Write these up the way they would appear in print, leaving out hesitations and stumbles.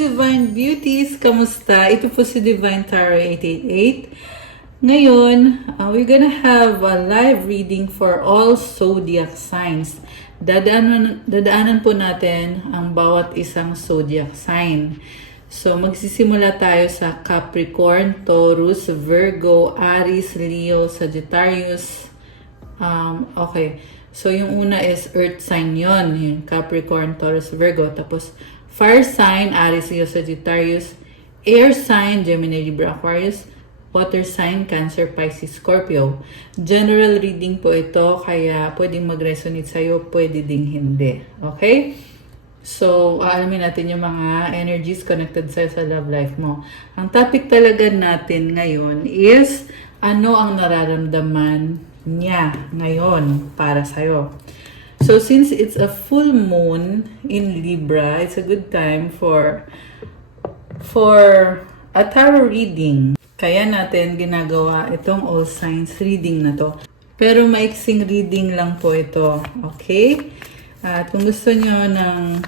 Divine Beauties! Kamusta? Ito po si Divine Tarot 888. Ngayon, we're gonna have a live reading for all zodiac signs. Dadaanan po natin ang bawat isang zodiac sign. So, magsisimula tayo sa Capricorn, Taurus, Virgo, Aries, Leo, Sagittarius. Okay. So, yung una is Earth sign yon, yung Capricorn, Taurus, Virgo. Tapos, Fire sign, Aries, Leo, Sagittarius. Air sign, Gemini, Libra, Aquarius. Water sign, Cancer, Pisces, Scorpio. General reading po ito, kaya pwedeng mag-resonate sa'yo, pwede ding hindi. Okay? So, alamin natin yung mga energies connected sa'yo sa love life mo. Ang topic talaga natin ngayon is, ano ang nararamdaman niya ngayon para sa'yo? So, since it's a full moon in Libra, it's a good time for a tarot reading. Kaya natin ginagawa itong all signs reading na to. Pero maiksing reading lang po ito. Okay? At kung gusto nyo ng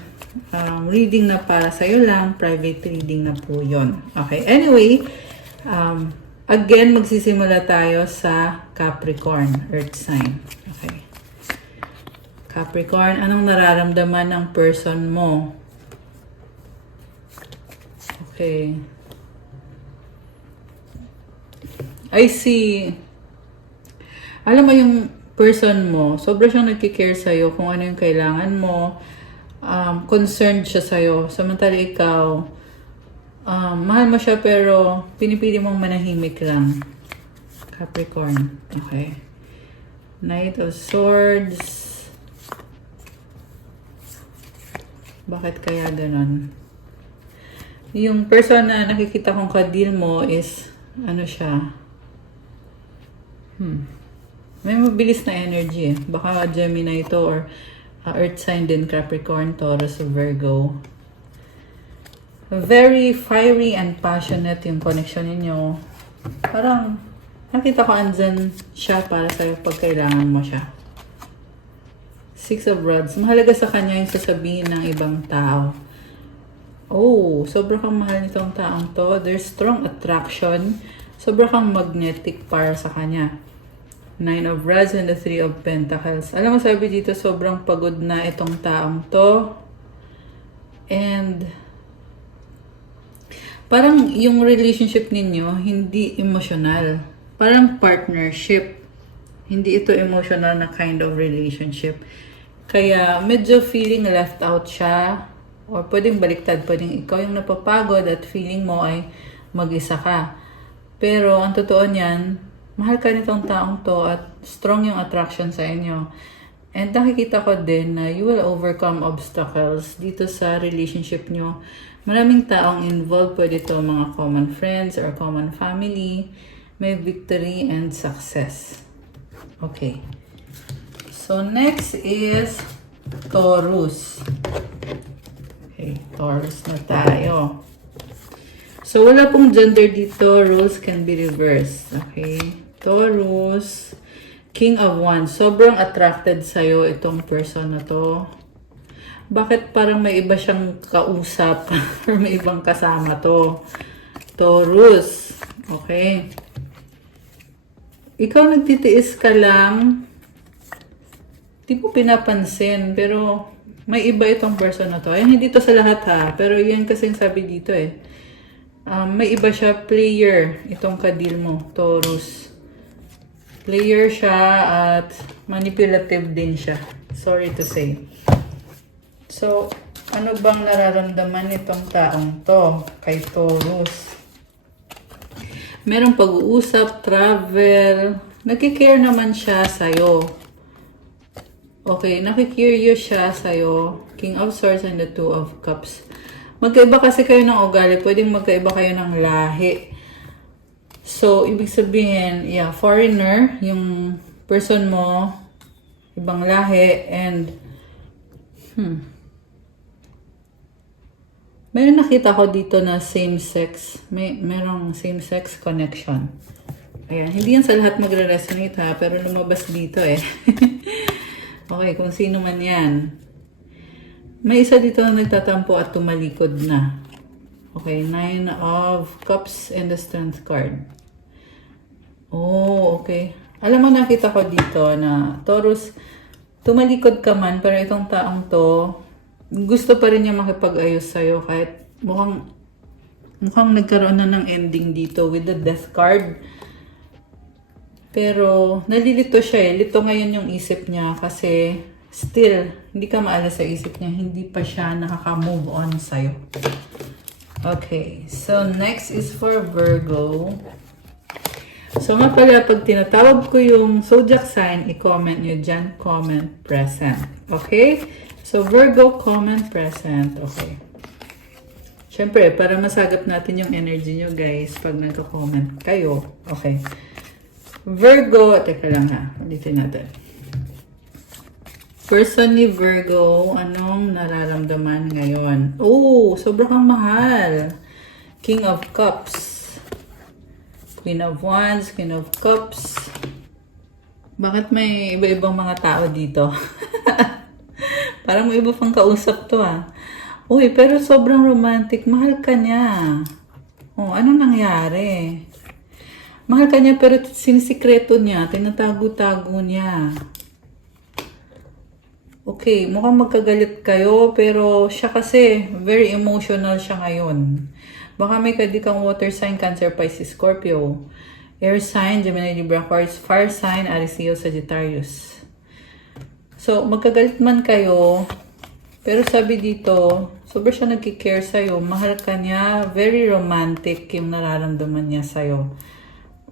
reading na para sa'yo lang, private reading na po yon. Okay? Anyway, again, magsisimula tayo sa Capricorn, Earth sign. Okay? Capricorn, anong nararamdaman ng person mo? Okay. I see. Alam mo yung person mo, sobra siyang nagkikare sa'yo kung ano yung kailangan mo. Concerned siya sa'yo. Samantala ikaw, mahal mo siya pero pinipili mong manahimik lang. Capricorn. Okay. Knight of Swords. Bakit kaya ganon? Yung person na nakikita kong ka-deal mo is, ano siya? May mabilis na energy eh. Baka Gemini ito or Earth sign din, Capricorn, Taurus, Virgo. Very fiery and passionate yung connection ninyo. Parang, nakita ko andyan siya para sa'yo pag kailangan mo siya. Six of Rods. Mahalaga sa kanya yung sasabihin ng ibang tao. Oh, sobra kang mahal nitong taong to. There's strong attraction. Sobra kang magnetic para sa kanya. Nine of Rods and the Three of Pentacles. Alam mo, sabi dito, sobrang pagod na itong taong to. And parang yung relationship ninyo, hindi emotional. Parang partnership. Hindi ito emotional na kind of relationship. Kaya medyo feeling left out siya. O pwedeng baliktad, pwedeng ikaw yung napapagod at feeling mo ay mag-isa ka. Pero ang totoo niyan, mahal ka nitong taong to at strong yung attraction sa inyo. And nakikita ko din na you will overcome obstacles dito sa relationship nyo. Maraming taong involved, pwede ito mga common friends or common family. May victory and success. Okay. So, next is Taurus. Okay, Taurus na tayo. So, wala pong gender dito. Roles can be reversed. Okay. Taurus. King of Wands. Sobrang attracted sa'yo itong person na to. Bakit parang may iba siyang kausap or may ibang kasama to? Taurus. Okay. Ikaw nagtitiis ka lang. Di mo pinapansin, pero may iba itong person na to. Ay, hindi to sa lahat ha, pero yan kasing sabi dito eh. May iba siya, player, itong kadil mo, Taurus. Player siya at manipulative din siya. Sorry to say. So, ano bang nararamdaman itong taong to kay Taurus? Merong pag-uusap, travel, nagkikare naman siya sa'yo. Okay, nakikurious siya sa'yo. King of Swords and the Two of Cups. Magkaiba kasi kayo ng ugali. Pwedeng magkaiba kayo ng lahi. So, ibig sabihin, yeah, foreigner, yung person mo, ibang lahi, and, meron nakita ko dito na same-sex. Merong same-sex connection. Ayan, hindi yan sa lahat magre-resonate ha, pero lumabas dito eh. Okay, kung sino man yan. May isa dito na nagtatampo at tumalikod na. Okay, Nine of Cups and the Strength card. Oh, okay. Alam mo, nakita ko dito na Taurus, tumalikod ka man, pero itong taong to, gusto pa rin niya makipag-ayos sa'yo kahit mukhang nagkaroon na ng ending dito with the Death card. Pero nalilito siya eh. Lito ngayon yung isip niya kasi still, hindi ka maalas sa isip niya. Hindi pa siya nakaka-move on sa'yo. Okay, so next is for Virgo. So nga pala, pag tinatawag ko yung zodiac sign, i-comment nyo dyan, comment present. Okay? So Virgo, comment present. Okay. Siyempre, para masagap natin yung energy nyo guys, pag nagka-comment kayo. Okay. Virgo, teka lang ha, ulitin natin. Person ni Virgo, anong nararamdaman ngayon? Oh, sobrang kang mahal. King of Cups. Queen of Wands, Queen of Cups. Bakit may iba-ibang mga tao dito? Parang may iba pang kausap to ah. Uy, pero sobrang romantic. Mahal ka niya. Oh, anong nangyari? Mahal ka niya pero sinisikreto niya. Tinatago-tago niya. Okay, mukhang magkagalit kayo, pero siya kasi, very emotional siya ngayon. Baka may kang water sign, Cancer, Pisces, Scorpio. Air sign, Gemini, Libra, Aquarius, fire sign, Aries, Leo, Sagittarius. So, magkagalit man kayo, pero sabi dito, sobrang siya nagkikare sa'yo, mahal ka niya, very romantic yung nararamdaman niya sa'yo.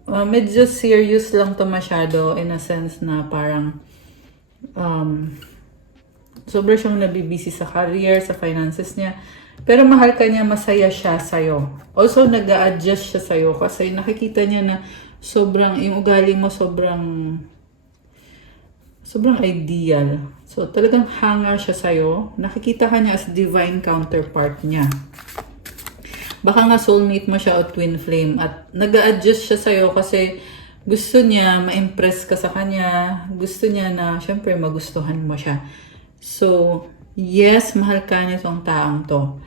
Medyo serious lang to masyado, in a sense na parang, sobrang siyang nabibisi sa career, sa finances niya. Pero mahal ka niya, masaya siya sa'yo. Also, nag-a-adjust siya sa'yo kasi nakikita niya na sobrang, yung ugali mo sobrang ideal. So, talagang hanga siya sa'yo. Nakikita ka niya as divine counterpart niya. Baka nga soulmate mo siya o twin flame. At nag-a-adjust siya sa'yo kasi gusto niya ma-impress ka sa kanya. Gusto niya na, syempre, magustuhan mo siya. So, yes, mahal ka niya itong taong to.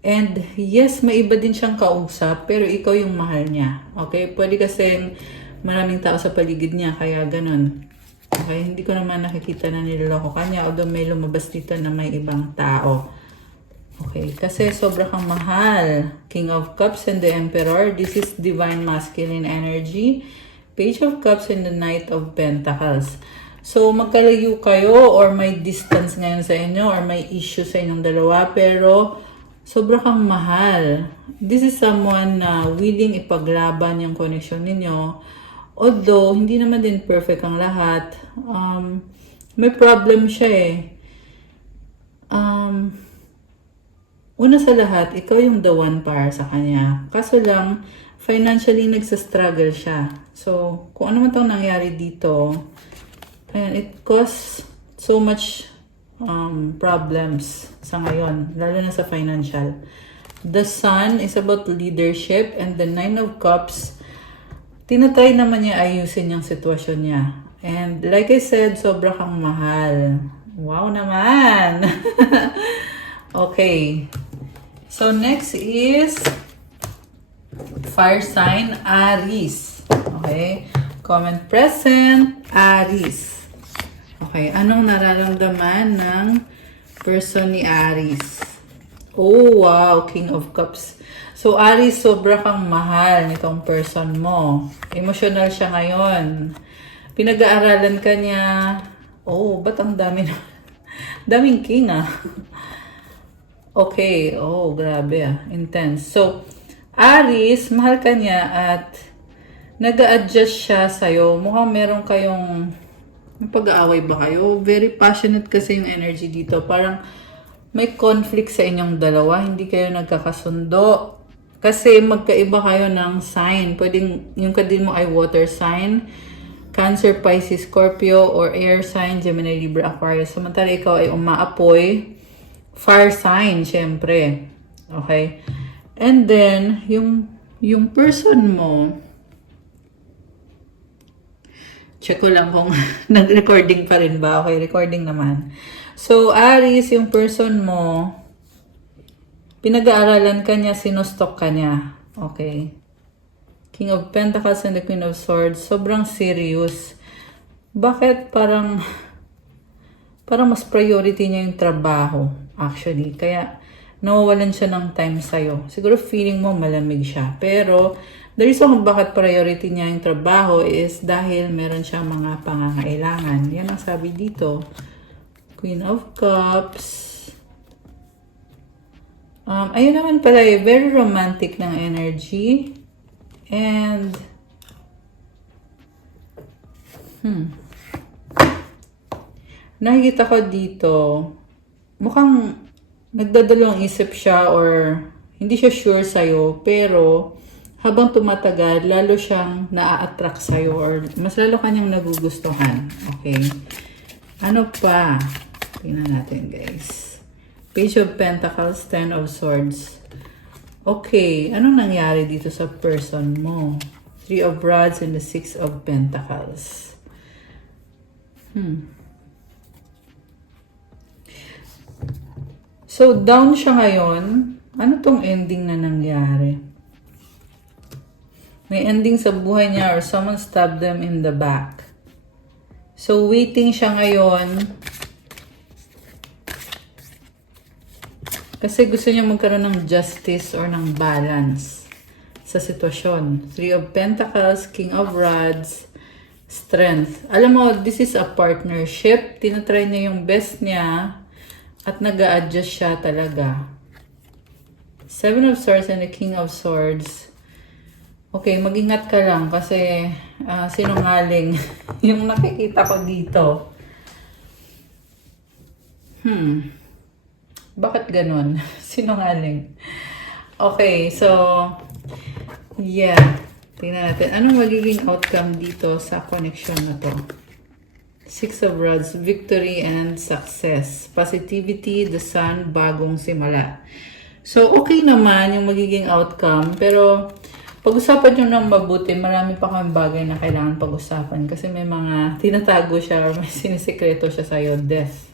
And yes, may iba din siyang kausap, pero ikaw yung mahal niya. Okay? Pwede kasi maraming tao sa paligid niya, kaya ganun. Okay? Hindi ko naman nakikita na niloloko ka niya, although may lumabas dito na may ibang tao. Okay? Kasi sobra kang mahal. King of Cups and the Emperor. This is divine masculine energy. Page of Cups and the Knight of Pentacles. So, magkalayo kayo or may distance ngayon sa inyo or may issue sa inyong dalawa, pero sobra kang mahal. This is someone na willing ipaglaban yung connection ninyo. Although, hindi naman din perfect ang lahat. May problem siya eh. Una sa lahat, ikaw yung the one para sa kanya. Kaso lang, financially nagsastruggle siya. So, kung ano man itong nangyari dito, ayan, it causes so much problems sa ngayon, lalo na sa financial. The Sun is about leadership and the Nine of Cups, tinatry naman niya ayusin yung sitwasyon niya. And like I said, sobra kang mahal. Wow naman! Okay. So next is fire sign, Aries. Okay. Comment present, Aries. Okay, anong nararamdaman ng person ni Aries? Oh, wow, King of Cups. So, Aries, sobra kang mahal nitong person mo. Emotional siya ngayon. Pinag-aaralan ka niya. Oh, ba't ang dami na? Daming king ah. Okay, oh, grabe ah. Intense. So, Aries, mahal ka niya at nag-a-adjust siya sa'yo. Mukhang meron kayong pag-aaway ba kayo? Very passionate kasi yung energy dito. Parang may conflict sa inyong dalawa. Hindi kayo nagkakasundo. Kasi magkaiba kayo ng sign. Pwedeng yung kadin mo ay water sign, Cancer, Pisces, Scorpio, or air sign, Gemini, Libra, Aquarius. Samantala ikaw ay umaapoy, fire sign, syempre. Okay? And then, yung person mo, check ko lang kung nag-recording pa rin ba. Okay, recording naman. So, Aries, yung person mo, Pinag-aaralan ka niya, sinustok ka niya. Okay. King of Pentacles and the Queen of Swords. Sobrang serious. Bakit parang mas priority niya yung trabaho, actually. Kaya, nawawalan siya ng time sa'yo. Siguro feeling mo malamig siya. Pero, the reason kung bakit priority niya yung trabaho is dahil meron siyang mga pangangailangan. Yan ang sabi dito. Queen of Cups. Ayun naman pala very romantic ng energy. And, nakikita ko dito, mukhang nagdadalawang isip siya or hindi siya sure sa'yo, pero habang tumatagal, lalo siyang na-attract sa'yo or mas lalo kanyang nagugustuhan. Okay? Ano pa? Tingnan natin, guys. Page of Pentacles, Ten of Swords. Okay, anong nangyari dito sa person mo? Three of Rods and the Six of Pentacles. So, down siya ngayon. Ano tong ending na nangyari? May ending sa buhay niya or someone stabbed them in the back. So, waiting siya ngayon kasi gusto niya magkaroon ng justice or ng balance sa sitwasyon. Three of Pentacles, King of Rods, Strength. Alam mo, this is a partnership. Tinatry niya yung best niya at nag-a-adjust siya talaga. Seven of Swords and the King of Swords. Okay, mag-ingat ka lang kasi sinungaling yung nakikita ko dito. Bakit ganun? Sinungaling. Okay, so, yeah. Tingnan natin. Anong magiging outcome dito sa connection na to? Six of Rods, victory and success. Positivity, the sun, bagong simula. So, okay naman yung magiging outcome. Pero, pag-usapan nyo ng mabuti, marami pa kang bagay na kailangan pag-usapan. Kasi may mga tinatago siya or may sinisekreto siya sa'yo. Death.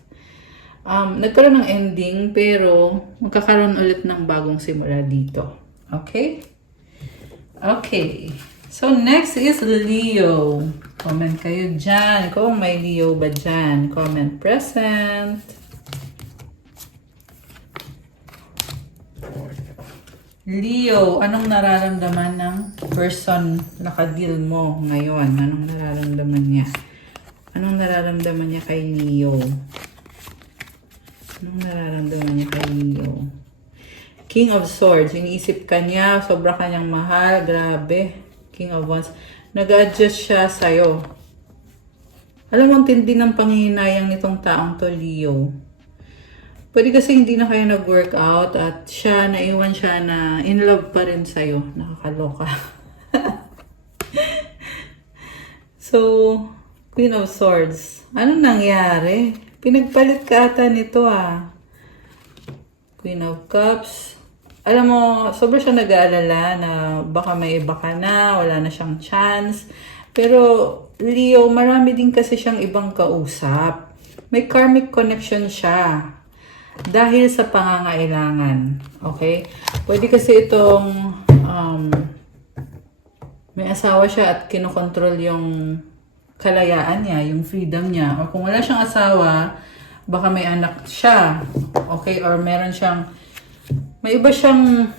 Nagkaroon ng ending, pero magkakaroon ulit ng bagong simula dito. Okay? Okay. So, next is Leo. Comment kayo dyan. Kung may Leo ba dyan? Comment present. Leo, anong nararamdaman ng person na ka-deal mo ngayon? Anong nararamdaman niya? Anong nararamdaman niya kay Leo? Anong nararamdaman niya kay Leo? King of Swords, iniisip ka niya, sobra kanyang mahal, grabe. King of Wands, nag-adjust siya sa'yo. Alam mo, ang tindi ng panghihinayang nitong taong to, Leo. Pwede kasi hindi na kayo nag-workout at siya, naiwan siya na in love pa rin sa'yo. Nakakaloka. So, Queen of Swords, anong nangyari? Pinagpalit ka ata nito Queen of Cups. Alam mo, sobrang siya nag-aalala na baka may iba ka na, wala na siyang chance. Pero, Leo, marami din kasi siyang ibang kausap. May karmic connection siya. Dahil sa pangangailangan. Okay? Pwede kasi itong may asawa siya at kinokontrol yung kalayaan niya, yung freedom niya. O kung wala siyang asawa, baka may anak siya. Okay? Or meron siyang, may iba siyang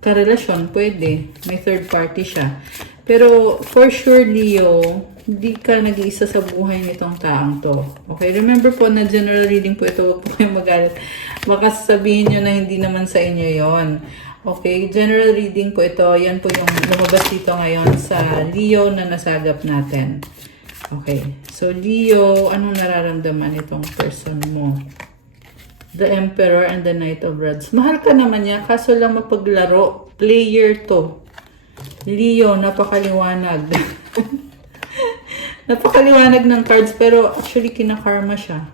karelasyon, pwede. May third party siya. Pero for sure, Leo, hindi ka nag-iisa sa buhay nitong taong to. Okay? Remember po na general reading po ito. Huwag po kayong magalit. Baka sabihin nyo na hindi naman sa inyo yon. Okay? General reading po ito. Yan po yung lumabas dito ngayon sa Leo na nasagap natin. Okay. So, Leo, anong nararamdaman itong person mo? The Emperor and the Knight of Rods. Mahal ka naman niya, kaso lang mapaglaro. Player to. Leo, napakaliwanag. Napakaliwanag ng cards, pero actually kinakarma siya.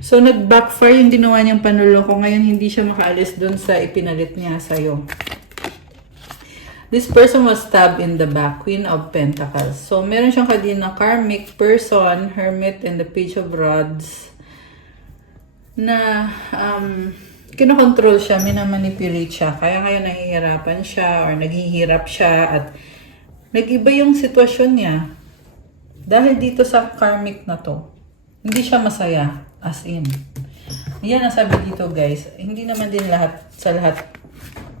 So, nag-backfire yung ginawa niyang panuloko. Ngayon, hindi siya makaalis dun sa ipinalit niya sa'yo. This person was stabbed in the back, Queen of Pentacles. So, meron siyang kadina karmic person, Hermit, and the Page of Rods na kinokontrol siya, minamanipulate siya, kaya nahihirapan siya or naghihirap siya at nag-iba yung sitwasyon niya. Dahil dito sa karmic na to, hindi siya masaya, as in. Yan ang sabi dito guys, hindi naman din sa lahat,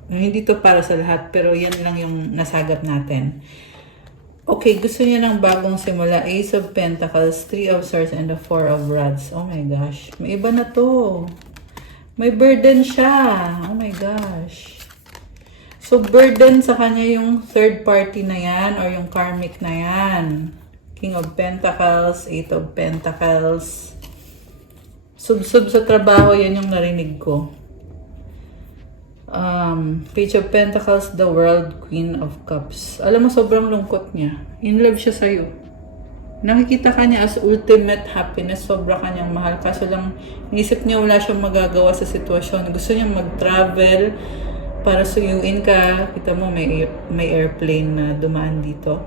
hindi to para sa lahat, pero yan lang yung nasagap natin. Okay, gusto niya ng bagong simula, Ace of Pentacles, Three of Swords, and the Four of Rods. Oh my gosh, may iba na to. May burden siya. Oh my gosh. So, burden sa kanya yung third party na yan or yung karmic na yan. King of Pentacles, Eight of Pentacles. Sub-sub sa trabaho, yan yung narinig ko. Page of Pentacles, the World, Queen of Cups. Alam mo, sobrang lungkot niya. In love siya sa'yo. Nakikita ka niya as ultimate happiness. Sobra kanyang mahal. Kaso lang, inisip niya wala siyang magagawa sa sitwasyon. Gusto niya mag-travel para suyuin ka. Kita mo, may airplane na dumaan dito.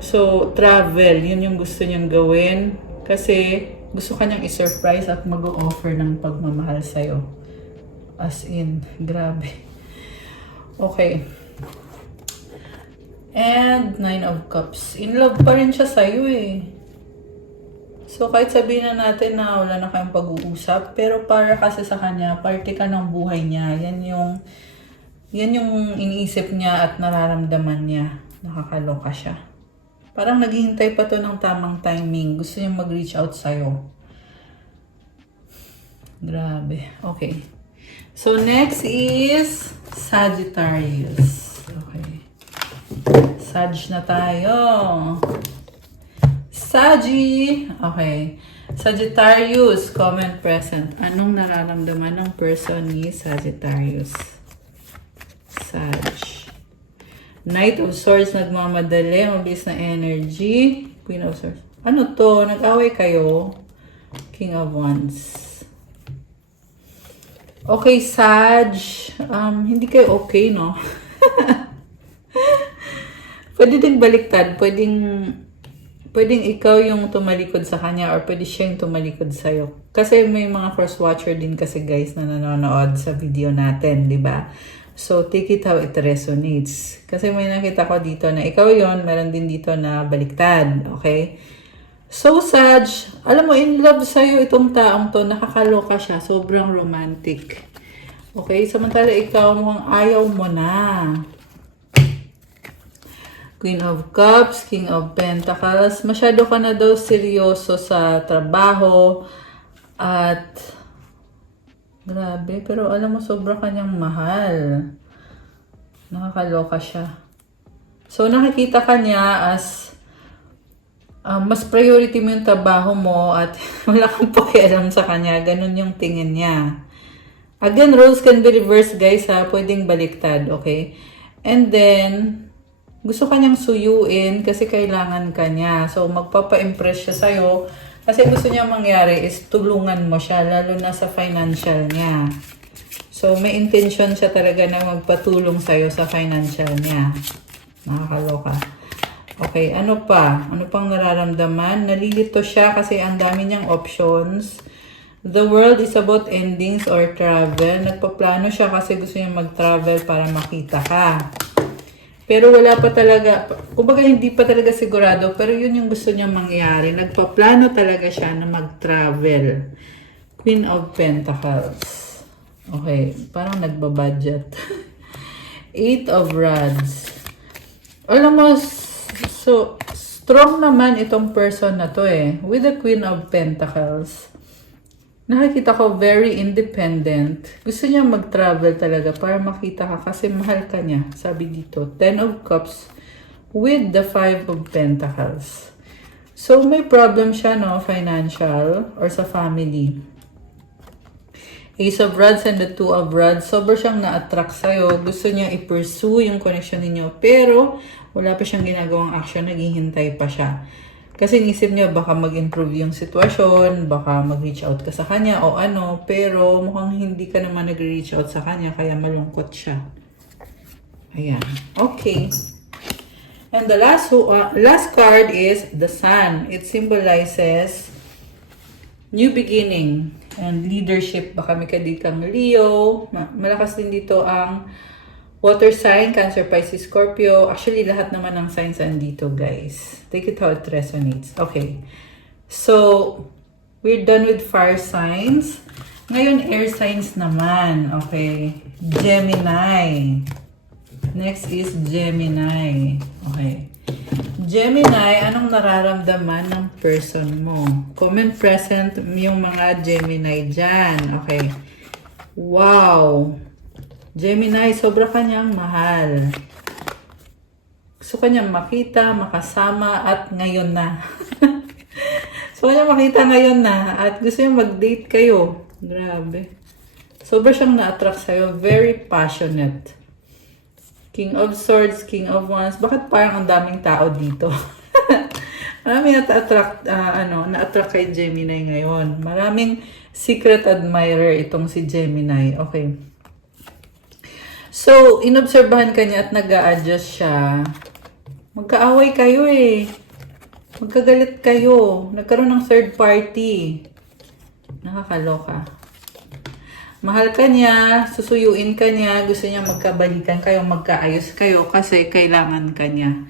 So, travel. Yun yung gusto niyang gawin. Kasi, gusto kanyang i-surprise at mag-o-offer ng pagmamahal sa'yo. As in, grabe. Okay. And, Nine of Cups. In love pa rin siya sa'yo eh. So, kahit sabihin na natin na wala na kayong pag-uusap, pero para kasi sa kanya, parte ka ng buhay niya. Yan yung iniisip niya at nararamdaman niya. Nakakaloka siya. Parang naghihintay pa to ng tamang timing. Gusto niya mag-reach out sa'yo. Grabe. Okay. So, next is Sagittarius. Okay. Sag na tayo. Saggy. Okay. Sagittarius, comment present. Anong nararamdaman ng person ni Sagittarius? Sag. Knight of Swords, nagmamadali, mabilis na energy. Queen of Swords. Ano to? Nag-away kayo? King of Wands. Okay, Sag. Hindi kayo okay, no? Pwede din baliktad. Pwedeng ikaw yung tumalikod sa kanya or pwede siya yung tumalikod sa'yo. Kasi may mga first watcher din kasi guys na nanonood sa video natin, di ba? So, take it how it resonates. Kasi may nakita ko dito na ikaw yon, meron din dito na baliktad. Okay? So, Sag, alam mo, in love sa'yo itong taong to. Nakakaloka siya. Sobrang romantic. Okay? Samantala, ikaw mukhang ayaw mo na. Queen of Cups, King of Pentacles. Masyado ka na daw seryoso sa trabaho. At grabe, pero alam mo, sobra kanyang mahal. Nakakaloka siya. So, nakikita ka niya as mas priority mo yung trabaho mo at wala kang pakialam sa kanya. Ganun yung tingin niya. Again, roles can be reversed, guys, ha? Pwedeng baliktad, okay? And then, gusto kanyang suyuin kasi kailangan ka niya. So, magpapa-impress siya sa'yo. Kasi gusto niya mangyari is tulungan mo siya, lalo na sa financial niya. So, may intention siya talaga na magpatulong sa'yo sa financial niya. Nakakaloka. Okay, ano pa? Ano pang nararamdaman? Nalilito siya kasi ang dami niyang options. The world is about endings or travel. Nagpaplano siya kasi gusto niya mag-travel para makita ka. Pero wala pa talaga, kumbaga hindi pa talaga sigurado, pero yun yung gusto niya mangyari. Nagpaplano talaga siya na mag-travel. Queen of Pentacles. Okay, parang nagbabudget. Eight of Rods. Alam mo, so, strong naman itong person na to eh. With the Queen of Pentacles. Nakikita ko very independent. Gusto niya mag-travel talaga para makita ka kasi mahal ka niya. Sabi dito, Ten of Cups with the Five of Pentacles. So, may problem siya, no? Financial or sa family. Ace of Rods and the Two of Rods. Sobrang siyang na-attract sa'yo. Gusto niya i-pursue yung connection ninyo. Pero, wala pa siyang ginagawang action. Naghihintay pa siya. Kasi inisip niya baka mag-improve yung sitwasyon, baka mag-reach out ka sa kanya o ano, pero mukhang hindi ka naman nag-reach out sa kanya, kaya malungkot siya. Ayan. Okay. And the last card is the Sun. It symbolizes new beginning and leadership. Baka may kadikang Leo. Malakas din dito ang water sign, Cancer, Pisces, Scorpio. Actually, lahat naman ng signs andito, guys. Take it how it resonates. Okay. So, we're done with fire signs. Ngayon, air signs naman. Okay. Gemini. Next is Gemini. Okay. Gemini, anong nararamdaman ng person mo? Comment present yung mga Gemini dyan. Okay. Wow. Gemini, sobra kanyang mahal. Gusto kanyang makita, makasama, at ngayon na. Gusto kanyang makita ngayon na, at gusto niya mag-date kayo. Grabe. Sobra siyang na-attract sa'yo. Very passionate. King of Swords, King of Wands. Bakit parang ang daming tao dito? Marami na-attract kay Gemini ngayon. Maraming secret admirer itong si Gemini. Okay. So, inobserbahan ka niya at nag-a-adjust siya. Magkaaway kayo eh. Magkagalit kayo. Nagkaroon ng third party. Nakakaloka. Mahal ka niya, susuyuin ka niya, gusto niya magkabalikan kayo, magkaayos kayo kasi kailangan ka niya.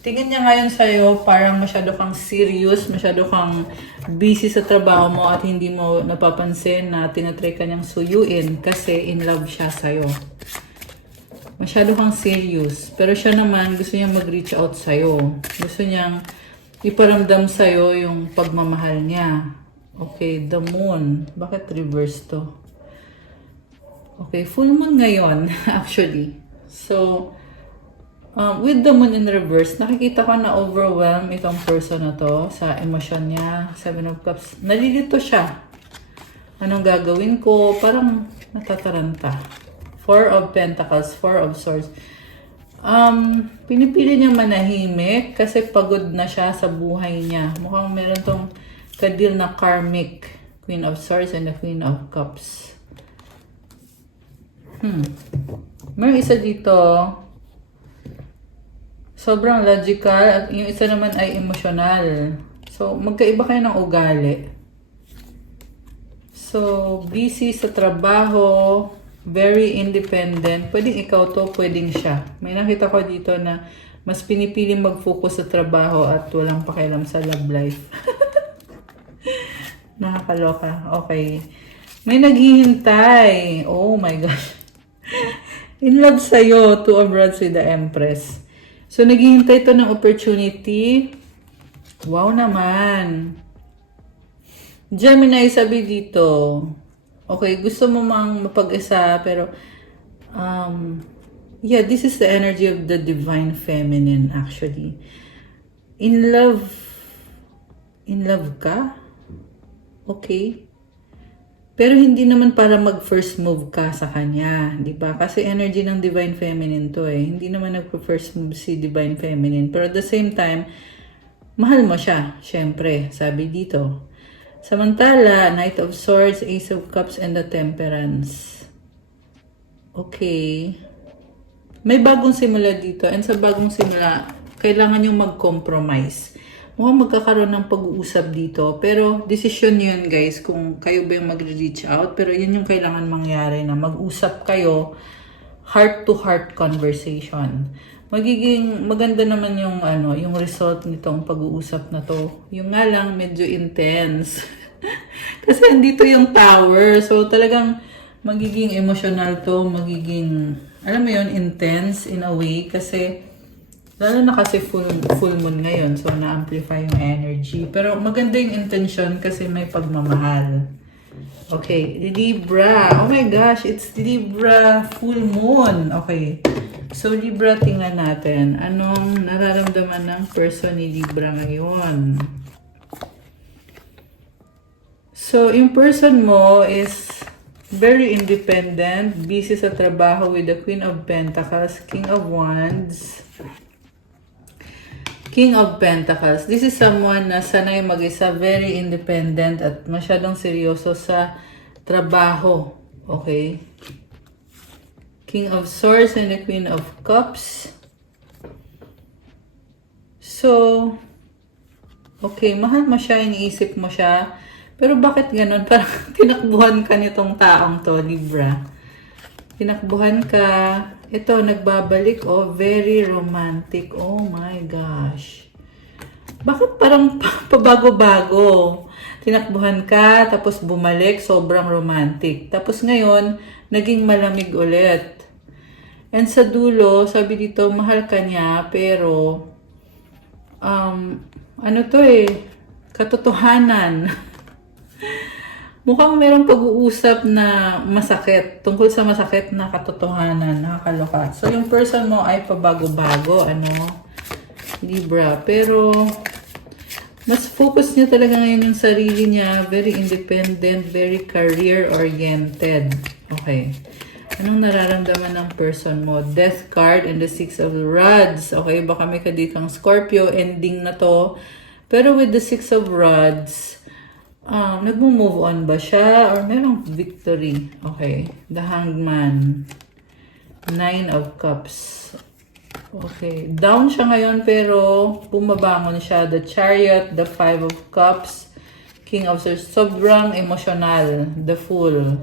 Tingin niya ngayon sa'yo, parang masyado kang serious, masyado kang busy sa trabaho mo at hindi mo napapansin na tinatry ka niyang suyuin kasi in love siya sa'yo. Masyado kang serious. Pero siya naman, gusto niyang mag-reach out sa'yo. Gusto niyang iparamdam sa'yo yung pagmamahal niya. Okay, the moon. Bakit reverse to? Okay, full moon ngayon, actually. So, with the moon in reverse, nakikita ko na overwhelm itong person na to sa emosyon niya. 7 of Cups. Nalilito siya. Anong gagawin ko? Parang natataranta. 4 of Pentacles, 4 of Swords. Pinipili niya manahimik kasi pagod na siya sa buhay niya. Mukhang meron tong kadil na karmic. Queen of Swords and the Queen of Cups. Meron isa dito. Sobrang logical at yung isa naman ay emotional. So, magkaiba kayo ng ugali. So, busy sa trabaho, very independent. Pwedeng ikaw to, pwedeng siya. May nakita ko dito na mas pinipili mag-focus sa trabaho at walang pakialam sa love life. Nakakaloka. Okay. May naghihintay. Oh my gosh. In love sa'yo. 2 of Rods with the Empress. So, naghihintay to ng opportunity. Wow naman. Gemini, sabi dito, okay, gusto mo mang mapag-isa, pero, yeah, this is the energy of the divine feminine, actually. In love ka? Okay. Pero hindi naman para mag-first move ka sa kanya, di ba? Kasi energy ng divine feminine to eh. Hindi naman nag-first move si divine feminine. Pero at the same time, mahal mo siya, syempre, sabi dito. Samantala, Knight of Swords, Ace of Cups, and the Temperance. Okay. May bagong simula dito. And sa bagong simula, kailangan yung mag-compromise. Mukhang magkakaroon ng pag-uusap dito. Pero, decision yun, guys, kung kayo ba yung mag-reach out. Pero, yun yung kailangan mangyari na mag-usap kayo, heart-to-heart conversation. Magiging maganda naman yung yung result nitong pag-uusap na to. Yung nga lang medyo intense. Kasi andito yung Tower. So talagang magiging emotional to, magiging alam mo yun, intense in a way kasi lalo na kasi full moon ngayon. So na-amplify yung energy. Pero maganda yung intention kasi may pagmamahal. Okay, Libra. Oh my gosh, it's Libra full moon. Okay. So, Libra, tingnan natin. Anong nararamdaman ng person ni Libra ngayon? So, yung person mo is very independent, busy sa trabaho with the Queen of Pentacles, King of Wands, King of Pentacles. This is someone na sanay mag-isa, very independent at masyadong seryoso sa trabaho. Okay? King of Swords and the Queen of Cups. So, okay, mahal mo siya, iniisip mo siya, Pero bakit ganun? Parang tinakbuhan ka nitong taong to, Libra. Tinakbuhan ka. Ito, nagbabalik. Oh, very romantic. Oh my gosh. Bakit parang pabago-bago? Tinakbuhan ka, tapos bumalik, sobrang romantic. Tapos ngayon, naging malamig ulit. And sa dulo, sabi dito, mahal ka niya, pero, ano to eh, katotohanan. Mukhang merong pag-uusap na masakit, tungkol sa masakit na katotohanan, nakakaloka. So, yung person mo ay pabago-bago, Libra. Pero, mas focus niya talaga ngayon yung sarili niya, very independent, very career-oriented. Okay. Anong nararamdaman ng person mo? Death card and the Six of Rods. Okay, baka may kadikang Scorpio, ending na to. Pero with the Six of Rods, nagmo-move on ba siya? Or merong victory? Okay. The Hangman. Nine of Cups. Okay. Down siya ngayon pero bumabangon siya. The Chariot, the Five of Cups, King of Swords. Sobrang emotional. The Fool.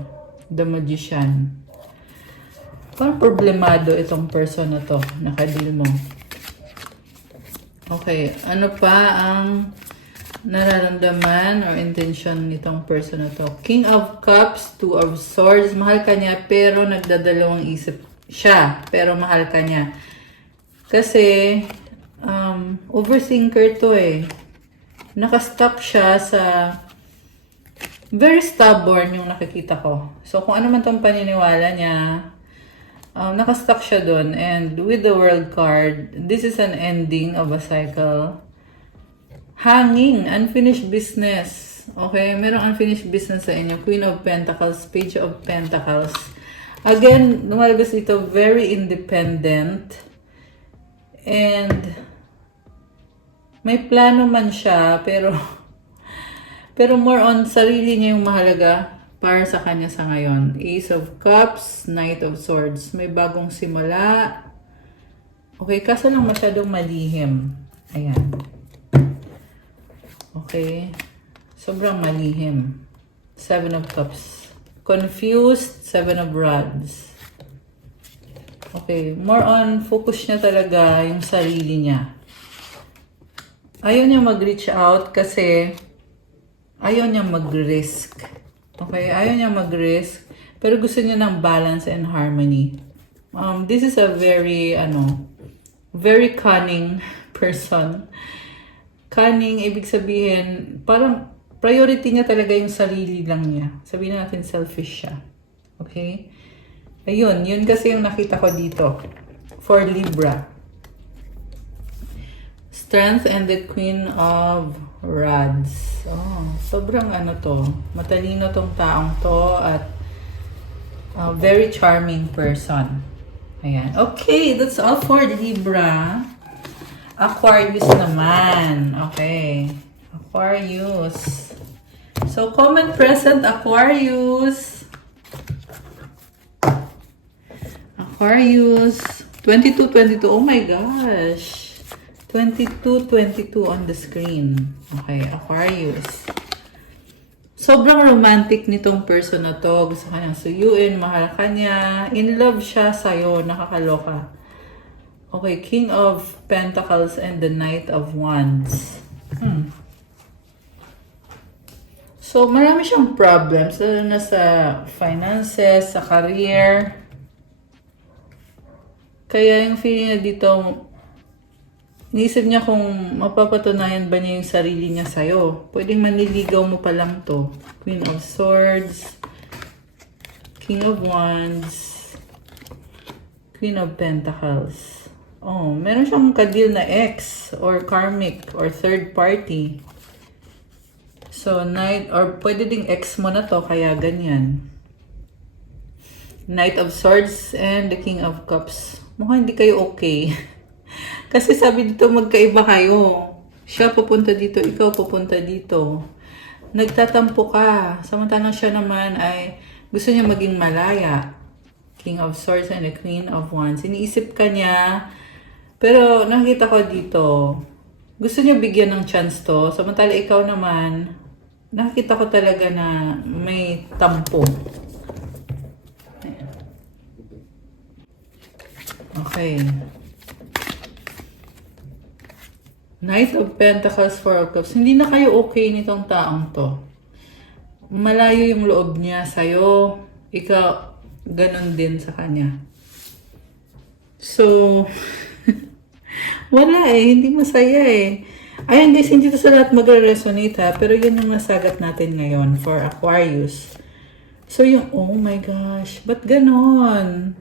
The Magician. Parang problemado itong person na to. Nakadil mo. Okay. Ano pa ang nararamdaman or intention nitong person na to? King of Cups, Two of Swords. Mahal ka niya pero nagdadalawang isip siya. Pero mahal ka niya. Kasi, overthinker to eh. Nakastuck siya sa very stubborn yung nakikita ko. So, kung ano man tong paniniwala niya, nakastuck siya dun. And with the World card, this is an ending of a cycle. Hanging, unfinished business. Okay, merong unfinished business sa inyo. Queen of Pentacles, Page of Pentacles. Again, lumalabas ito, very independent. And may plano man siya, pero more on sarili niya yung mahalaga para sa kanya sa ngayon. Ace of Cups, Knight of Swords. May bagong simula. Okay, kaso lang masyadong malihim. Ayan. Okay. Sobrang malihim. Seven of Cups. Confused, Seven of Rods. Okay, more on focus niya talaga yung sarili niya. Ayaw niya mag-reach out kasi ayaw niya mag-risk. Okay, ayaw niya mag-risk pero gusto niya ng balance and harmony. This is a very, very cunning person. Cunning, ibig sabihin, parang priority niya talaga yung sarili lang niya. Sabihin natin selfish siya. Okay? Ayun, yun kasi yung nakita ko dito for Libra. Strength and the Queen of Rods. Oh, sobrang matalino tong taong to at very charming person. Ayan. Okay, that's all for Libra. Aquarius naman. Okay. Aquarius. So, comment present Aquarius. Aquarius, 22-22, oh my gosh, 22-22 on the screen. Okay, Aquarius. Sobrang romantic nitong person na to. Gusto ka niyang suyuin, mahal ka niya, in love siya sa'yo, nakakaloka. Okay, King of Pentacles and the Knight of Wands. So, marami siyang problems, lalo na sa finances, sa career. Kaya yung feeling na dito, iniisip niya kung mapapatunayan ba niya yung sarili niya sa'yo. Pwedeng manliligaw mo pa lang to. Queen of Swords, King of Wands, Queen of Pentacles. Oh, meron siyang kadil na ex or karmic or third party. So, Knight, or pwede ding ex mo na to, kaya ganyan. Knight of Swords and the King of Cups. Mukhang hindi kayo okay. Kasi sabi dito magkaiba kayo. Siya pupunta dito, ikaw pupunta dito. Nagtatampo ka. Samantalang siya naman ay gusto niya maging malaya. King of Swords and the Queen of Wands. Iniisip ka niya. Pero nakita ko dito, gusto niya bigyan ng chance to. Samantala ikaw naman, nakita ko talaga na may tampo. Ayan. Okay. Knight of Pentacles, Four of Cups. Hindi na kayo okay nitong taong to. Malayo yung loob niya sa'yo. Ikaw, ganun din sa kanya. So, wala hindi masaya Ayan guys, hindi to sa lahat magre-resonate ha, pero yun yung nasagat natin ngayon for Aquarius. So yung, oh my gosh, ba't ganon?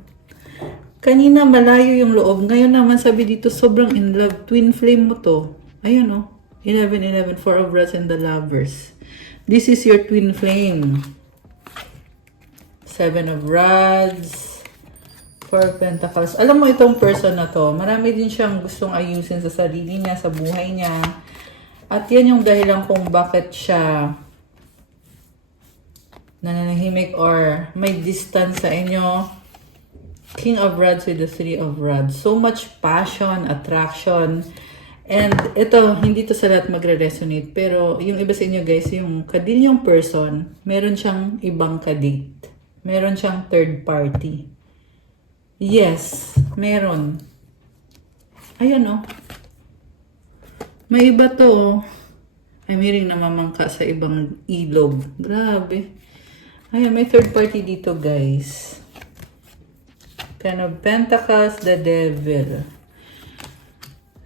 Kanina malayo yung loob, ngayon naman sabi dito sobrang in love, twin flame mo to. Ayun 11-11, Four of Rods and the Lovers. This is your twin flame. Seven of Rods. Four of Pentacles. Alam mo itong person na to, marami din siyang gustong ayusin sa sarili niya, sa buhay niya. At yan yung dahilan kung bakit siya nananahimik or may distance sa inyo. King of Rods with the Three of Rods. So much passion, attraction. And ito, hindi to sa lahat magre-resonate. Pero yung iba sa inyo guys, yung kadilyong person, meron siyang ibang kadate. Meron siyang third party. Yes, meron. Ayan may iba to Ay, may ring namamangka sa ibang ilog. Grabe. Ayan, may third party dito, guys. Ten of Pentacles, the Devil.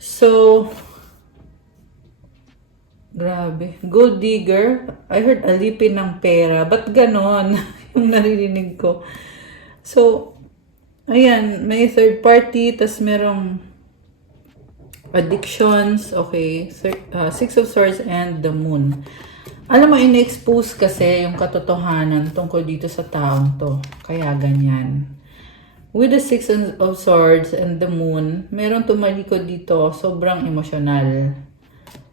So, grabe. Gold digger. I heard alipin ng pera. Ba't ganon? Yung naririnig ko. So, ayan, may third party, tas merong addictions, okay, Six of Swords and the Moon. Alam mo, in-expose kasi yung katotohanan tungkol dito sa taong to. Kaya ganyan. With the Six of Swords and the Moon, meron tumalikod dito, sobrang emosyonal.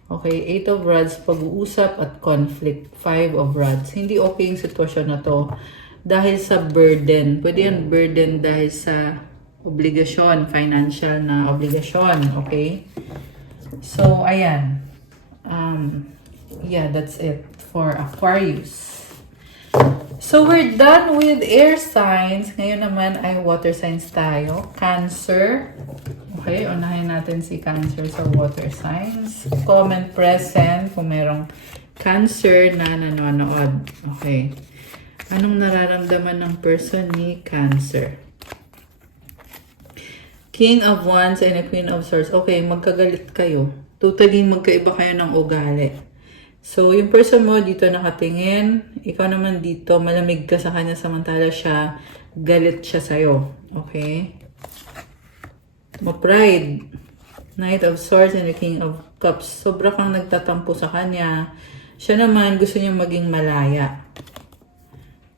Okay, Eight of Rods, pag-uusap at conflict. Five of Rods. Hindi okay yung sitwasyon na to. Dahil sa burden. Pwede yan burden dahil sa obligasyon, financial na obligasyon, okay? So, ayan. Yeah, that's it for Aquarius. So, we're done with air signs. Ngayon naman ay water signs tayo. Cancer. Okay, unahin natin si Cancer sa water signs. Comment present kung merong Cancer na nanonood. Okay. Anong nararamdaman ng person ni Cancer? King of Wands and a Queen of Swords. Okay, magkagalit kayo. Totally magkaiba kayo ng ugali. So, yung person mo dito nakatingin. Ikaw naman dito, malamig ka sa kanya samantala siya, galit siya sa'yo. Okay? Ma-pride. Knight of Swords and the King of Cups. Sobra kang nagtatampo sa kanya. Siya naman gusto niyang maging malaya.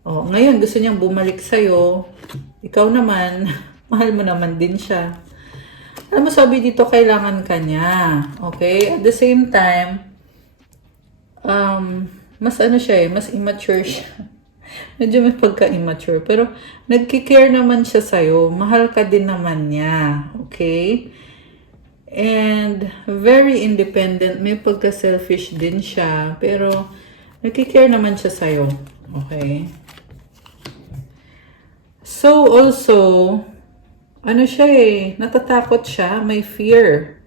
Oh, ngayon gusto niyang bumalik sa'yo. Ikaw naman, mahal mo naman din siya. Alam mo, sabi dito, kailangan ka niya. Okay? At the same time, mas ano siya mas immature siya. Medyo may pagka-immature. Pero, nagkikare naman siya sa'yo. Mahal ka din naman niya. Okay? And, very independent. May pagka-selfish din siya. Pero, nagkikare naman siya sa'yo. Okay? So, also, ano siya natatakot siya, may fear.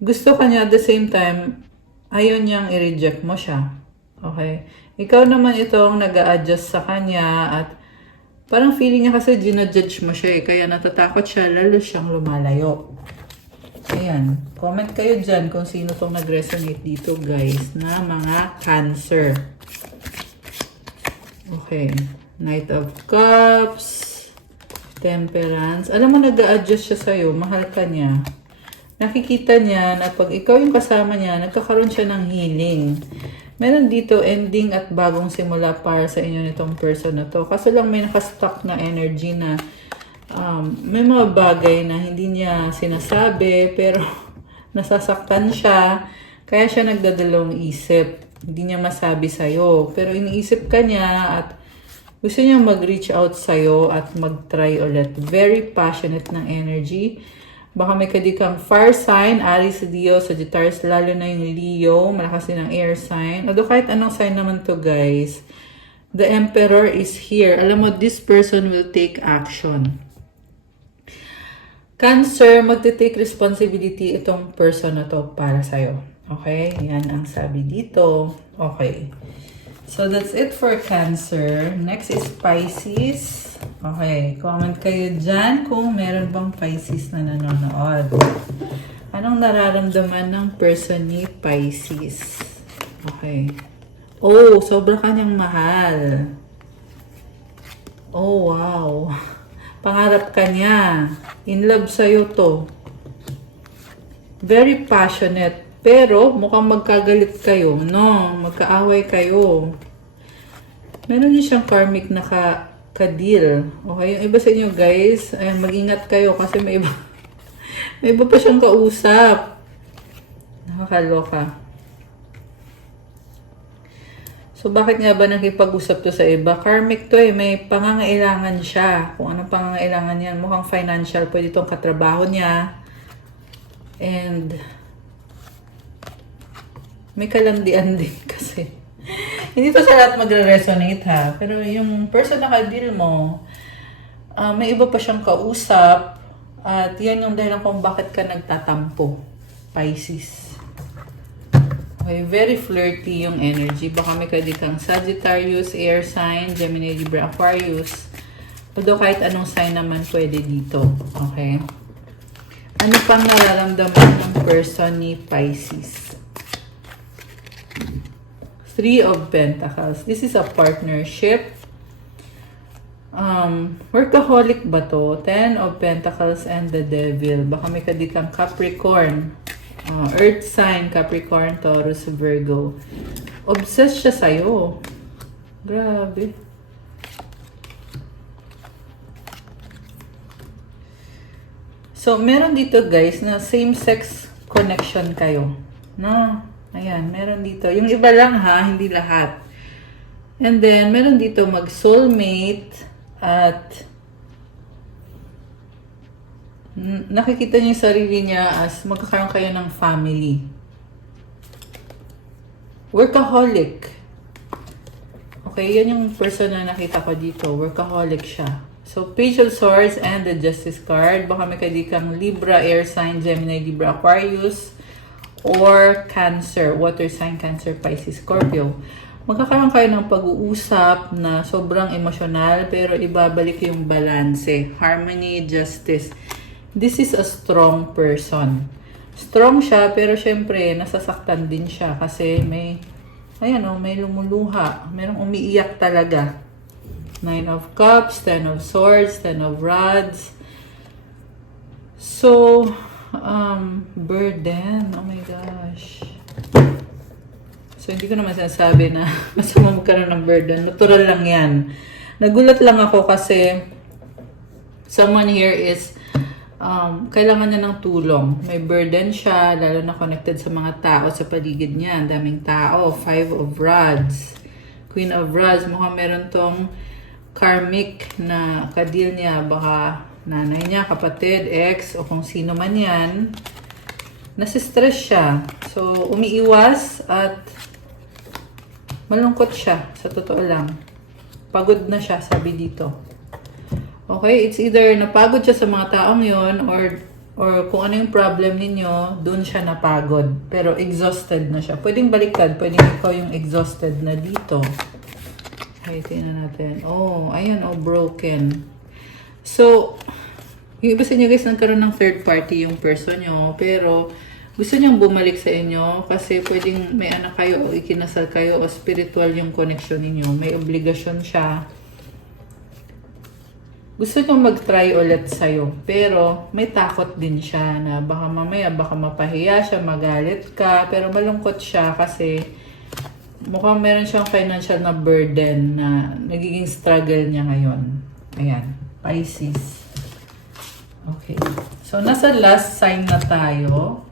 Gusto ka niya at the same time, ayaw niyang i-reject mo siya. Okay? Ikaw naman itong nag-a-adjust sa kanya at parang feeling niya kasi ginajudge mo siya kaya natatakot siya, lalo siyang lumalayo. Ayan. Comment kayo dyan kung sino tong nag-resonate dito, guys, na mga Cancer. Okay. Knight of Cups, Temperance. Alam mo, nag-a-adjust siya sa'yo. Mahal ka niya. Nakikita niya na pag ikaw yung kasama niya, nagkakaroon siya ng healing. Meron dito ending at bagong simula para sa inyo nitong person na to. Kaso lang may nakastock na energy na may mga bagay na hindi niya sinasabi pero nasasaktan siya. Kaya siya nagdadalawang isip. Hindi niya masabi sa'yo. Pero iniisip ka niya at gusto niya mag-reach out sa'yo at mag-try ulit. Very passionate ng energy. Baka may kadikang fire sign, Aries, Leo, Sagittarius, lalo na yung Leo, malakas din ang air sign. Although kahit anong sign naman to guys, the Emperor is here. Alam mo, this person will take action. Cancer, magte-take responsibility itong person na to para sa'yo. Okay? Yan ang sabi dito. Okay. So, that's it for Cancer. Next is Pisces. Okay. Comment kayo dyan kung meron bang Pisces na nanonood. Anong nararamdaman ng person ni Pisces? Okay. Oh, sobra kanyang mahal. Oh, wow. Pangarap ka niya. In love sa'yo to. Very passionate. Pero, mukhang magkagalit kayo. No, magkaaway kayo. Meron din siyang karmic na ka-deal. Okay, yung iba sa inyo guys, ay mag-ingat kayo kasi may iba, may iba pa siyang kausap. Nakakaloka. So, bakit nga ba nakipag-usap to sa iba? Karmic to eh. May pangangailangan siya. Kung anong pangangailangan yan. Mukhang financial. Pwede itong katrabaho niya. And may kalandian din kasi. Hindi to sa lahat magre-resonate ha. Pero yung person na ka-deal mo, may iba pa siyang kausap. At yan yung dahilan kung bakit ka nagtatampo. Pisces. Okay, very flirty yung energy. Baka may kadikang Sagittarius, air sign, Gemini, Libra, Aquarius. Although kahit anong sign naman pwede dito. Okay? Ano pang nararamdaman ng person ni Pisces? Three of Pentacles. This is a partnership. Workaholic ba to? Ten of Pentacles and the Devil. Baka may kadikang Capricorn. Earth sign, Capricorn, Taurus, Virgo. Obsessed siya sa'yo. Grabe. So, meron dito guys na same-sex connection kayo. No? Ayan, meron dito. Yung iba lang ha, hindi lahat. And then, meron dito mag-soulmate at nakikita niyo yung sarili niya as magkakaroon kayo ng family. Workaholic. Okay, yan yung person na nakita ko dito. Workaholic siya. So, Page of Swords and the Justice card. Baka may kadikang Libra, air sign, Gemini, Libra, Aquarius, or Cancer, water sign, Cancer, Pisces, Scorpio. Magkakaroon kayo ng pag-uusap na sobrang emosyonal pero ibabalik yung balanse. Harmony, justice. This is a strong person. Strong siya pero syempre nasasaktan din siya kasi may, ayan o, may lumuluha. Merong umiiyak talaga. 9 of Cups, 10 of Swords, 10 of Rods. So, burden. Oh my gosh. So, hindi ko naman sinasabi na masama magkaroon ng burden. Natural lang yan. Nagulat lang ako kasi someone here is kailangan niya ng tulong. May burden siya, lalo na connected sa mga tao sa paligid niya. Ang daming tao. 5 of Rods. Queen of Rods. Mukhang meron tong karmic na ka-deal niya. Baka nanay niya, kapatid, ex, o kung sino man yan, nasistress siya. So, umiiwas at malungkot siya, sa totoo lang. Pagod na siya, sabi dito. Okay, it's either napagod siya sa mga taong yon or kung ano yung problem ninyo, dun siya napagod. Pero exhausted na siya. Pwedeng baliktad, pwedeng ikaw yung exhausted na dito. Okay, tingnan natin. Oh, ayan, oh, broken. So, yung iba sa inyo guys, nagkaroon ng third party yung person nyo, pero gusto niyang bumalik sa inyo kasi pwedeng may anak kayo o ikinasal kayo o spiritual yung connection ninyo. May obligasyon siya. Gusto niyang mag-try ulit sa'yo, pero may takot din siya na baka mamaya, baka mapahiya siya, magalit ka, pero malungkot siya kasi mukhang meron siyang financial na burden na nagiging struggle niya ngayon. Ayan. Pisces. Okay. So, nasa last sign na tayo.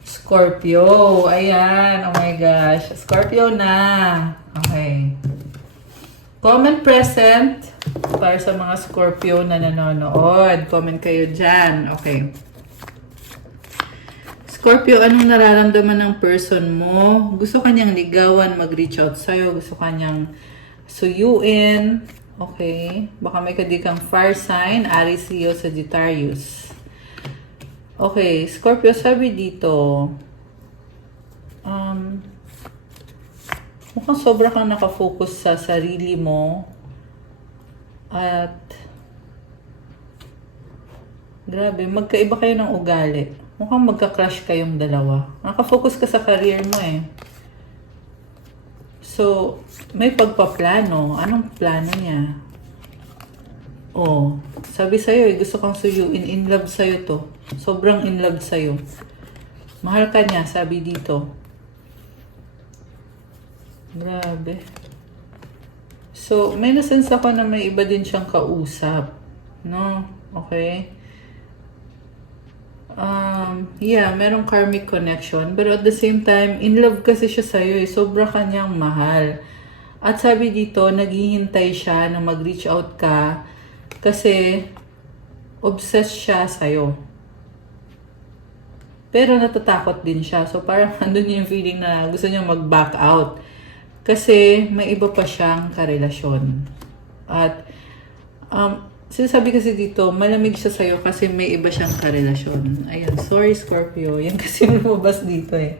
Scorpio. Ayan. Oh my gosh. Scorpio na. Okay. Comment present para sa mga Scorpio na nanonood. Comment kayo dyan. Okay. Scorpio, anong nararamdaman ng person mo? Gusto kanyang ligawan, mag-reach out sa'yo. Gusto kanyang suyuin. Okay. Baka may kadikang fire sign, Aries, Leo, Sagittarius. Okay. Scorpio, sabi dito, mukhang sobra kang nakafocus sa sarili mo. At grabe, magkaiba kayo ng ugali. Mukhang magka-crush kayong dalawa. Nakafocus ka sa career mo eh. So, may pagpaplano. Anong plano niya? Oh, sabi sa'yo eh, gusto kang suyuin. In love sa'yo to. Sobrang in love sa'yo. Mahal ka niya, sabi dito. Grabe. So, may nasense ako na may iba din siyang kausap. No? Okay? Yeah, merong karmic connection. Pero at the same time, in love kasi siya sa'yo eh. Sobra kanyang mahal. At sabi dito, naghihintay siya na mag-reach out ka kasi obsessed siya sa'yo. Pero natatakot din siya. So parang andun yung feeling na gusto niya mag-back out. Kasi may iba pa siyang karelasyon. At sinasabi kasi dito, malamig siya sa'yo kasi may iba siyang karelasyon. Ayan, sorry Scorpio. Yan kasi lumabas dito eh.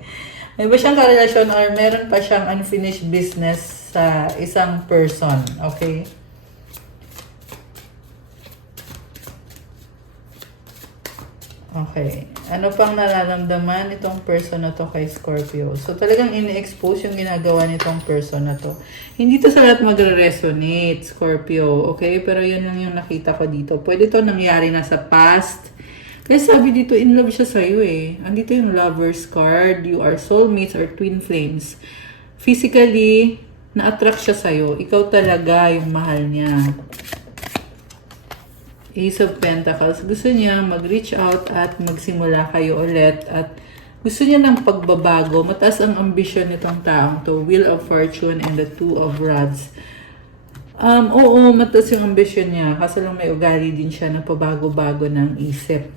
May iba siyang karelasyon or meron pa siyang unfinished business sa isang person. Okay? Okay. Ano pang nararamdaman itong person na to kay Scorpio? So, talagang ini-expose yung ginagawa nitong person na to. Hindi to sa lahat magre-resonate, Scorpio. Okay? Pero yun lang yung nakita ko dito. Pwede to nangyari na sa past. Kaya sabi dito, in love siya sa'yo eh. Andito yung lover's card. You are soulmates or twin flames. Physically, na-attract siya sa'yo. Ikaw talaga yung mahal niya. Ace of Pentacles. Gusto niya mag-reach out at magsimula kayo ulit. At gusto niya ng pagbabago. Mataas ang ambisyon nitong taong to. Wheel of Fortune and the Two of Rods. Oo, mataas yung ambisyon niya. Kaso lang may ugali din siya na pabago-bago ng isip.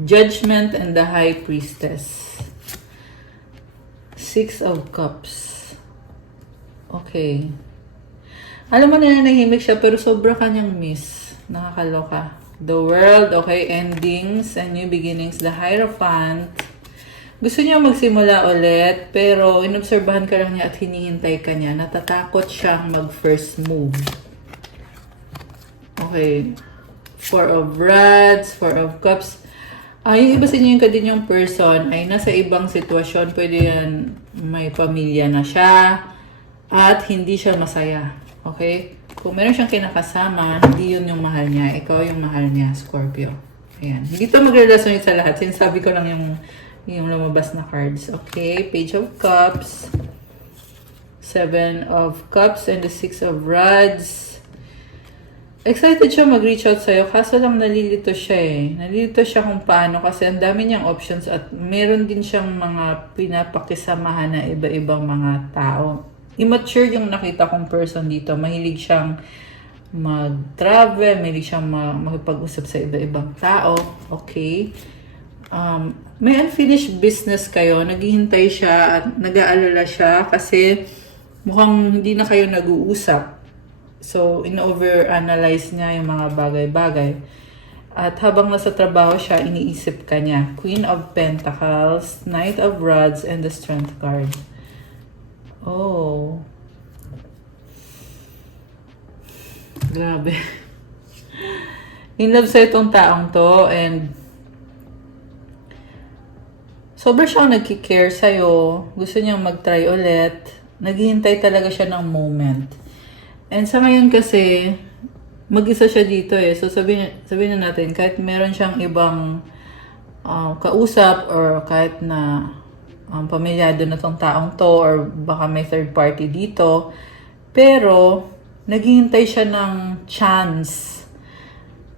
Judgment and the High Priestess. Six of Cups. Okay. Alam mo na nahimik siya pero sobra kanyang miss. Nakakaloka. The World, okay, endings and new beginnings. The Hierophant. Gusto niya magsimula ulit, pero inobserbahan ka lang niya at hinihintay ka niya. Natatakot siyang mag-first move. Okay. Four of Rods, Four of Cups. Yung iba sa inyo yung kadinyong person ay nasa ibang sitwasyon. Pwede yan, may pamilya na siya at hindi siya masaya. Okay? Kung meron siyang kinakasama, hindi yun yung mahal niya. Ikaw yung mahal niya, Scorpio. Ayan. Hindi ito magrelasyon sa lahat. Sinasabi ko lang yung lumabas na cards. Okay. Page of Cups. Seven of Cups and the Six of Rods. Excited siya mag-reach out sa'yo. Kaso lang nalilito siya eh. Nalilito siya kung paano kasi ang dami niyang options at meron din siyang mga pinapakisamahan na iba-ibang mga tao. Immature yung nakita kong person dito. Mahilig siyang mag-travel, mahilig siyang makipag-usap sa iba-ibang tao. Okay. May unfinished business kayo. Naghihintay siya at nag-aalala siya kasi mukhang hindi na kayo nag-uusap. So, in-over-analyze niya yung mga bagay-bagay. At habang nasa trabaho siya, iniisip ka niya. Queen of Pentacles, Knight of Rods, and the Strength card. Oh. Grabe. In love sa itong taong to and sobra siyang nagki-care sa'yo. Gusto niyang mag-try ulit. Naghihintay talaga siya ng moment. And sa ngayon kasi, mag-isa siya dito eh. So sabihin na natin, kahit meron siyang ibang kausap or kahit na pamilyado na tong taong to or baka may third party dito. Pero, naghihintay siya ng chance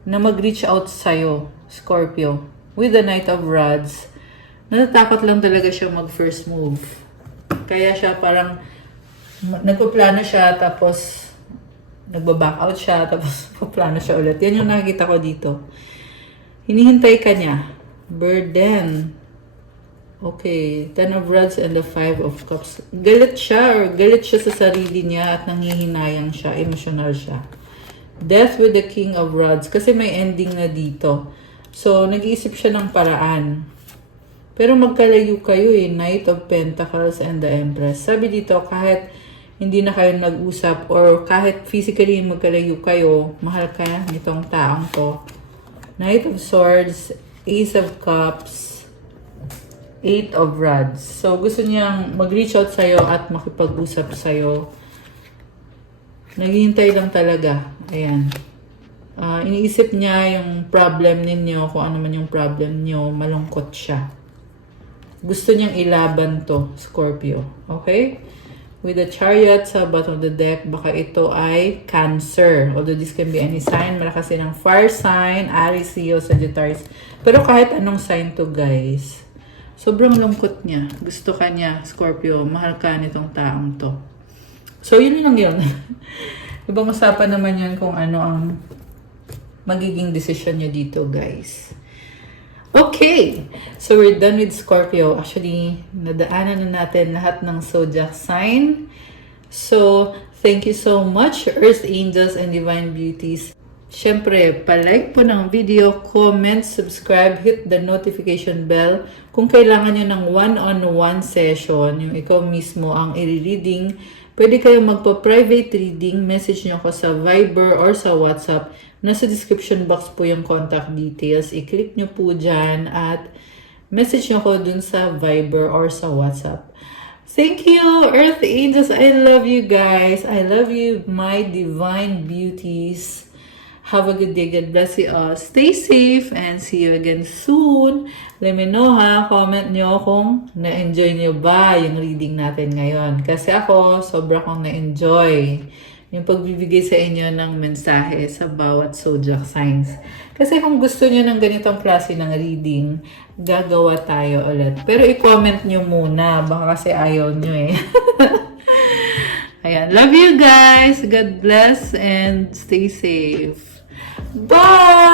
na mag-reach out sa'yo, Scorpio. With the Knight of Rods, natatakot lang talaga siya mag-first move. Kaya siya parang, nagpaplano siya tapos nagbaback out siya tapos paplano siya ulit. Yan yung nakikita ko dito. Hinihintay ka niya. Burden. Okay, Ten of Rods and the Five of Cups. Galit siya sa sarili niya at nangihinayang siya, emotional siya. Death with the King of Rods kasi may ending na dito. So, nag-iisip siya ng paraan. Pero magkalayo kayo Knight of Pentacles and the Empress. Sabi dito, kahit hindi na kayo nag-usap or kahit physically magkalayo kayo, mahal ka nitong taong to. Knight of Swords, Ace of Cups, Eight of Rods. So, gusto niyang mag-reach out sa'yo at makipag-usap sa'yo. Naghihintay lang talaga. Ayan. Iniisip niya yung problem ninyo, kung ano man yung problem niyo, malungkot siya. Gusto niyang ilaban to, Scorpio. Okay? With the Chariot sa bottom of the deck, baka ito ay Cancer. Although this can be any sign. Malakas din ang fire sign, Aries, Leo, Sagittarius. Pero kahit anong sign to, guys. Sobrang lungkot niya. Gusto ka niya, Scorpio. Mahal ka nitong taong to. So, yun lang yun. Ibang usapan naman yan kung ano ang magiging decision niya dito, guys. Okay. So, we're done with Scorpio. Actually, nadaanan na natin lahat ng zodiac sign. So, thank you so much, Earth Angels and Divine Beauties. Siyempre, palike po ng video, comment, subscribe, hit the notification bell. Kung kailangan nyo ng one-on-one session, yung ikaw mismo ang i-reading, pwede kayo magpa-private reading, message nyo ako sa Viber or sa WhatsApp. Nasa description box po yung contact details. I-click nyo po dyan at message nyo ako dun sa Viber or sa WhatsApp. Thank you, Earth Angels. I love you guys. I love you, my divine beauties. Have a good day. God bless you all. Stay safe and see you again soon. Let me know comment nyo kung na-enjoy nyo ba yung reading natin ngayon. Kasi ako, sobra kong na-enjoy yung pagbibigay sa inyo ng mensahe sa bawat zodiac signs. Kasi kung gusto nyo ng ganitong klase ng reading, gagawa tayo ulit. Pero i-comment nyo muna. Baka kasi ayaw nyo Ayan. Love you guys. God bless and stay safe. Bye!